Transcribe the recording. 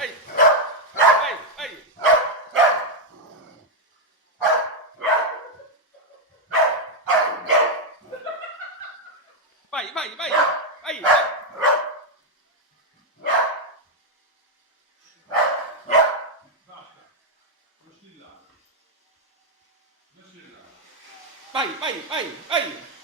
Ehi, ehi, ehi. Vai, vai, vai, vai. Basta, non strillare. Non strillare. Vai, vai, vai, vai.